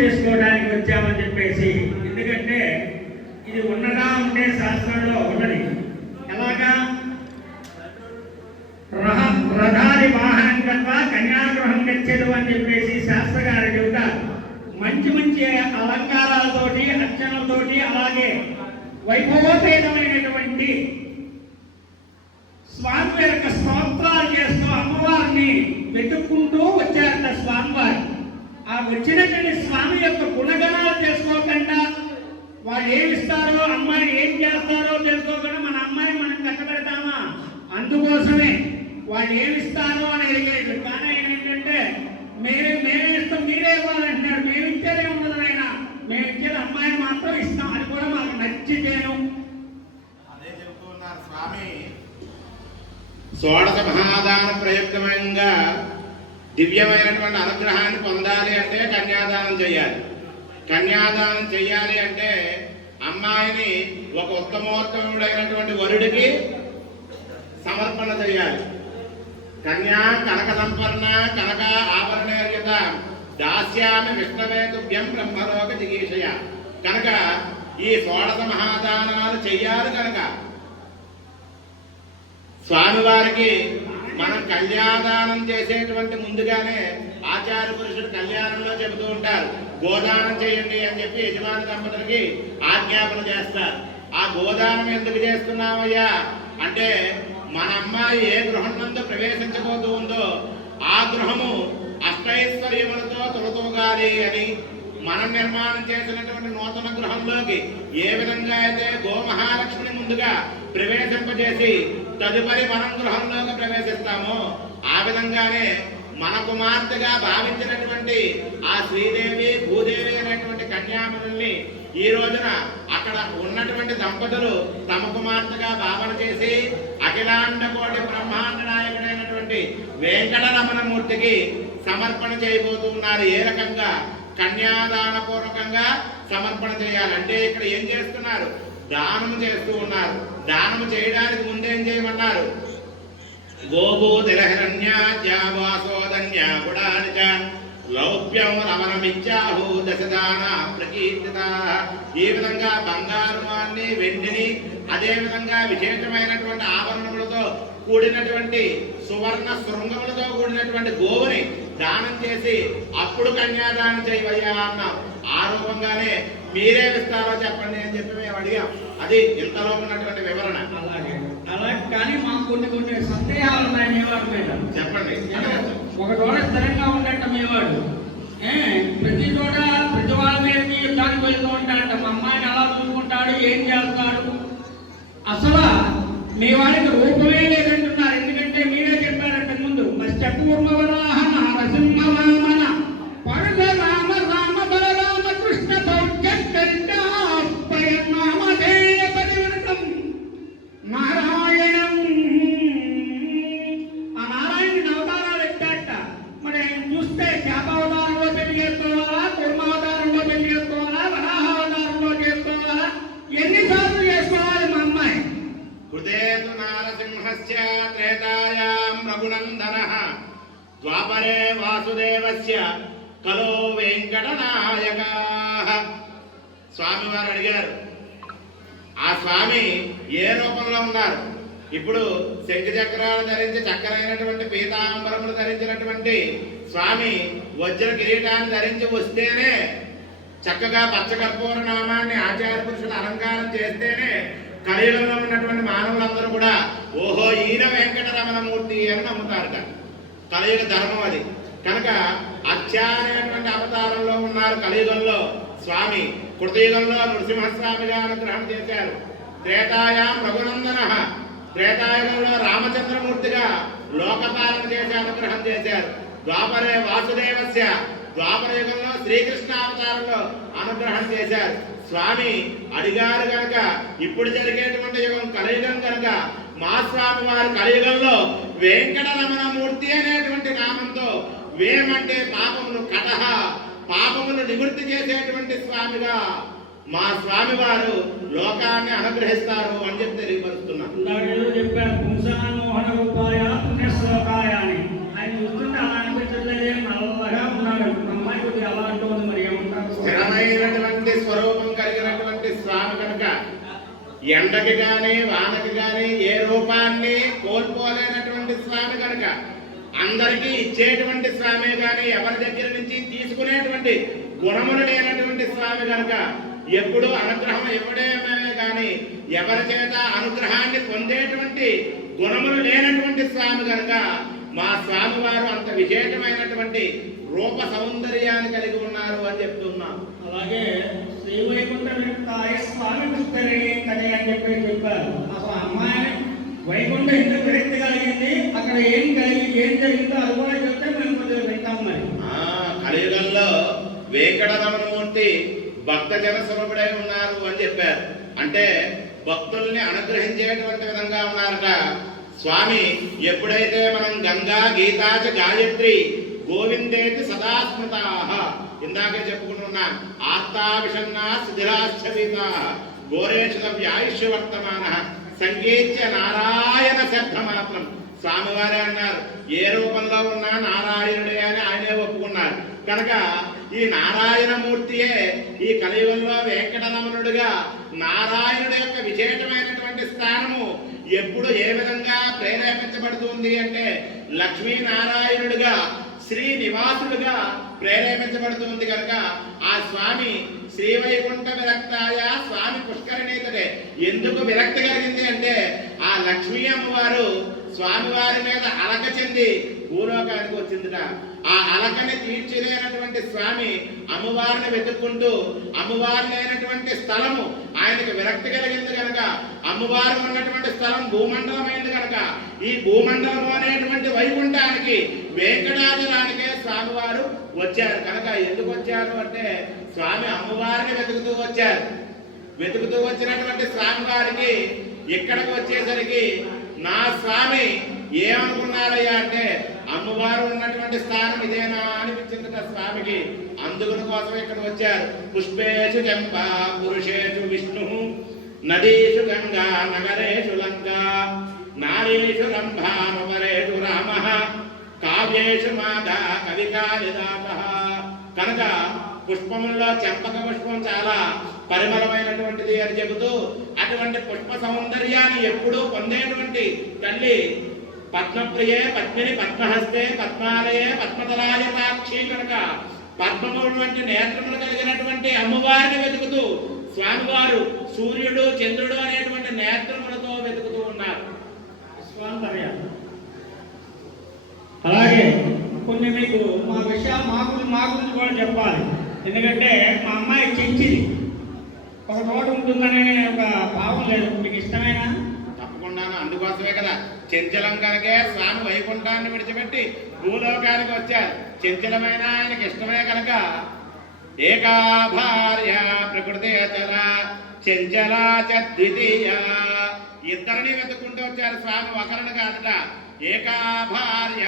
చేసుకోవడానికి వచ్చామని చెప్పేసి. ఎందుకంటే ఇది ఉన్నదా ఉండే శాస్త్రంలో ఉన్నది. ఎలాగా? రహ వాహనం కల్వ కన్యాగృహం గచ్చదు అని చెప్పేసి శాస్త్రగారు చెబుతారు. మంచి మంచి అలంకారాలతోటి అర్చనలతోటి అలాగే వైభవోపేతమైనటువంటి స్వామి యొక్క స్తోత్రాలు చేస్తూ అమ్మవారిని వెతుక్కుంటూ వచ్చారట స్వామివారు. ఆ వచ్చినటువంటి స్వామి యొక్క గుణగణాలు తెలుసుకోకుండా వాళ్ళు ఏమి ఇస్తారో అమ్మాయి ఏం చేస్తారో తెలుసుకోకుండా మన అమ్మాయి మనం కట్టబెడతామా? అందుకోసమే వాళ్ళు ఏమి ఇస్తారో అని అడిగేది కానీ ఆయన ఏంటంటే మేమే మేమే ఇస్తాం మీరే ఇవ్వాలంటున్నారు మేము ఇచ్చేదే ఉండదు ఆయన మేము ఇచ్చేది అమ్మాయిని మాత్రం ఇస్తాం. అది కూడా మాకు నచ్చితేను అదే చెబుతూ స్వామి. షోడశ మహాదాన ప్రయుక్తమంగా దివ్యమైనటువంటి అనుగ్రహాన్ని పొందాలి అంటే కన్యాదానం చేయాలి. కన్యాదానం చేయాలి అంటే అమ్మాయిని ఒక ఉత్తమోత్తముడైనటువంటి వరుడికి సమర్పణ చేయాలి. కన్యా కనక సంపర్ణ కనక ఆభరణేర్యత దాస్యామి విష్ణవేతుభ్యం బ్రహ్మలోక జిగీషయ. కనుక ఈ షోడశ మహాదానాలు చెయ్యాలి కనుక. స్వామివారికి మనం కళ్యాణదానం చేసేటువంటి ముందుగానే ఆచార పురుషుడు కళ్యాణంలో చెబుతూ ఉంటారు గోదానం చేయండి అని చెప్పి యజమాని దంపతులకి ఆజ్ఞాపన చేస్తారు. ఆ గోదానం ఎందుకు చేస్తున్నామయ్యా? అంటే మన అమ్మాయి ఏ గృహం నందు ప్రవేశించబోతూ ఉందో ఆ గృహము అష్టైశ్వర్యములతో తొలతూగాలి అని మనం నిర్మాణం చేసినటువంటి నూతన గృహంలోకి ఏ విధంగా అయితే గో ముందుగా ప్రవేశింపజేసి తదుపరి మనం గృహంలోకి ప్రవేశిస్తామో. ఆ విధంగానే మన కుమార్తెగా భావించినటువంటి ఆ శ్రీదేవి భూదేవి అనేటువంటి కన్యామణుల్ని ఈ రోజున అక్కడ ఉన్నటువంటి దంపతులు తమ కుమార్తెగా భావన చేసి అఖిలాండ కోటి బ్రహ్మాండ నాయకుడైనటువంటి వెంకటరమణమూర్తికి సమర్పణ చేయబోతూ ఉన్నారు. ఏ రకంగా? కన్యాదాన పూర్వకంగా సమర్పణ చేయాలి. అంటే ఇక్కడ ఏం చేస్తున్నారు? దానం చేస్తూ ఉన్నారు. దానం చేయడానికి ముందేం చేయమన్నారు? గోభూతిరహిరణ్యాద్యావాసోదన్యా గుడాని చ. లౌప్యం రమణమిచ్చాహు దశదాన ప్రకీర్తిత. ఈ విధంగా బంగారమాన్ని వెండిని అదే విధంగా విశేషమైనటువంటి ఆభరణములతో కూడినటువంటి సువర్ణ శృంగములతో కూడినటువంటి గోవుని దానం చేసి అప్పుడు కన్యాదానం చేయవయ్యా అన్నాం. ఆ రూపంగానే మీరే ఇస్తారో చెప్పండి అని చెప్పి మేము అడిగాం. అది ఇంతలో ఉన్నటువంటి వివరణ. అలాగే. అలాగే కానీ మాకు కొన్ని కొన్ని సందేహాలు ఉన్నాయి మేవాడు మీద. చెప్పండి. ఒక చోట స్థిరంగా ఉండట మేవాడు ఏ ప్రతి చోట ప్రతి వాళ్ళ మీదకి యుద్ధానికి వెళ్తూ ఉంటాడంట మా అమ్మాయిని ఎలా చూసుకుంటాడు ఏం చేస్తాడు? అసలు మీ వారికి రూపమే ద్వాపరే వాసుదేవస్య కలో స్వామి వారు అడిగారు ఆ స్వామి ఏ రూపంలో ఉన్నారు? ఇప్పుడు శంఖ చక్రాలు ధరించి చక్కరైనటువంటి పీతాంబరములు ధరించినటువంటి స్వామి వజ్ర కిరీటాన్ని ధరించి వస్తేనే చక్కగా పచ్చకర్పూర నామాన్ని ఆచార పురుషులు అలంకారం చేస్తేనే కలియుగంలో ఉన్నటువంటి మానవులందరూ కూడా ఓహో ఈయన వెంకటరమణమూర్తి అని నమ్ముతారట. కలియుగ ధర్మం అది. కనుక అత్యానటువంటి అవతారంలో ఉన్నారు కలియుగంలో స్వామి. కృతయుగంలో నృసింహస్వామిగా అనుగ్రహం చేశారు. త్రేతాయాం రఘునందన. త్రేతాయుగంలో రామచంద్రమూర్తిగా లోకపాలన చేసి అనుగ్రహం చేశారు. ద్వాపరే వాసుదేవస్య ద్వాపర యుగంలో శ్రీకృష్ణ అవతారంలో అనుగ్రహం చేశారు. స్వామి అడిగారు గనక ఇప్పుడు జరిగేటువంటి యుగం కలియుగం కనుక మా స్వామి వారి కలియుగంలో వెంకటరమణ మూర్తి అనేటువంటి నామంతో వేమంటే పాపమును కటహ పాపమును నివృత్తి చేసేటువంటి స్వామిగా మా స్వామి వారు లోకాన్ని అనుగ్రహిస్తారు అని చెప్పి తెలియపరుస్తున్నారు ఇందాక ఏదో చెప్పారు పుంసామోహన రూపాయ పుణ్యశ్లోకాయ అని ఆయన చూస్తుంటే అలా అనిపించట్లేదే నల్లగా ఉన్నాడు అమ్మాయి కొద్దిగా అలా అంటుంది మరి ఏమంటారు ఎండకి కానీ వానకి కానీ ఏ రూపాన్ని కోల్పోలేనటువంటి స్వామి కనుక అందరికీ ఇచ్చేటువంటి స్వామి గాని ఎవరి దగ్గర నుంచి తీసుకునేటువంటి గుణములు లేనటువంటి స్వామి కనుక ఎప్పుడు అనుగ్రహం ఇవ్వడమే గాని ఎవరి చేత అనుగ్రహాన్ని పొందేటువంటి గుణములు లేనటువంటి స్వామి కనుక మా స్వామి వారు అంత విశేషమైనటువంటి రూప సౌందర్యాన్ని కలిగి ఉన్నారు అని చెప్తున్నాం అలాగే శ్రీ వైకుంఠ స్వామి పుష్కరిణి కథ అని చెప్పి చెప్పారు. అసలు అమ్మాయి వైకుంఠం ఎంత విరక్తి కలిగింది అక్కడ ఏం కలిగి ఏం జరిగిందో అది కూడా చెప్తే మేము కొద్దిగా వింటాం మరి. ఆ కలియుగంలో వేంకట రమణమూర్తి భక్తజన సులభుడై ఉన్నారు అని చెప్పారు. అంటే భక్తుల్ని అనుగ్రహించేటువంటి విధంగా ఉన్నారట. స్వామి ఎప్పుడైతే మనం గంగా గీతాచ గాయత్రి గోవిందేతి సదాస్మృతాహ ఇందాకే చెప్పుకుంటున్నా. ఆర్తావిషన్నా శిథిరాశ్చరిత గోరేషు ఆయుష్య వర్తమాన. సంగీత్య నారాయణ శబ్ద మాత్రం. స్వామివారే అన్నారు. ఏ రూపంలో ఉన్నా నారాయణుడే అని ఆయనే ఒప్పుకున్నారు. కనుక ఈ నారాయణమూర్తియే ఈ కలియుగంలో వెంకటరమణుడుగా నారాయణుడి యొక్క విశేషమైనటువంటి స్థానము ఎప్పుడు ఏ విధంగా ప్రేరేపించబడుతుంది అంటే లక్ష్మీ శ్రీనివాసుడుగా ప్రేరేపించబడుతుంది కనుక ఆ స్వామి శ్రీవైకుంఠ విరక్తాయ స్వామి పుష్కరణీతడే. ఎందుకు విరక్తి కలిగింది అంటే ఆ లక్ష్మీ అమ్మవారు స్వామివారి మీద అలక చెంది భూలోకానికి వచ్చిందిట. ఆ అలకని తీర్చిలేనటువంటి స్వామి అమ్మవారిని వెతుక్కుంటూ అమ్మవారి లేనటువంటి స్థలము ఆయనకు విరక్తి కలిగింది కనుక అమ్మవారు ఉన్నటువంటి స్థలం భూమండలమైంది కనుక. ఈ భూమండలం అనేటువంటి వైకుంఠానికి వెంకటాచలానికే స్వామివారు వచ్చారు. కనుక ఎందుకు వచ్చారు అంటే స్వామి అమ్మవారిని వెతుకుతూ వచ్చారు. వెతుకుతూ వచ్చినటువంటి స్వామి వారికి ఇక్కడికి వచ్చేసరికి నా స్వామి ఏమనుకున్నారయ్యా అంటే అమ్మవారు ఉన్నటువంటి స్థానం ఇదేనా? అనిపించింది స్వామికి. అందుకుని కోసం ఇక్కడ వచ్చారు. పుష్పేషు చెంప పురుషేషు విష్ణు నదీషు గంగా నగరేషు లంకా నారీషు రంభామరేషు రామ కావ్యేషు మాధా కవి కనుక పుష్పముల్లో చెంపక పుష్పం చాలా పరిమళమైనటువంటిది అని చెబుతూ అటువంటి పుష్ప సౌందర్యాన్ని ఎప్పుడూ పొందేటువంటి తల్లి పద్మప్రియే పద్మిని పద్మహస్తే పద్మాలయే పద్మతలాయతాక్షి కనుక పద్మములు వంటి నేత్రములు కలిగినటువంటి అమ్మవారిని వెతుకుతూ స్వామివారు సూర్యుడు చంద్రుడు అనేటువంటి నేత్రములతో వెతుకుతూ ఉన్నారు. అలాగే కొన్ని మీకు మా విషయాలు మా గురించి మా గురించి కూడా చెప్పాలి. ఎందుకంటే మా అమ్మాయి చెంచిది. ఒక తోట ఉంటుందనే ఒక భావం లేదు. మీకు ఇష్టమేనా? తప్పకుండాను. అందుకోసమే కదా చెంచలం కనుకే స్వామి వైకుంఠాన్ని విడిచిపెట్టి భూలోకానికి వచ్చారు. చెంచలమైన ఆయనకి ఇష్టమే కనుక ఏకా భార్య ప్రకృతి చల చెంచలా చ ద్వితీయ ఇద్దరిని వెతుకుంటూ వచ్చారు స్వామి ఒకరిని కాదట. ఏకా భార్య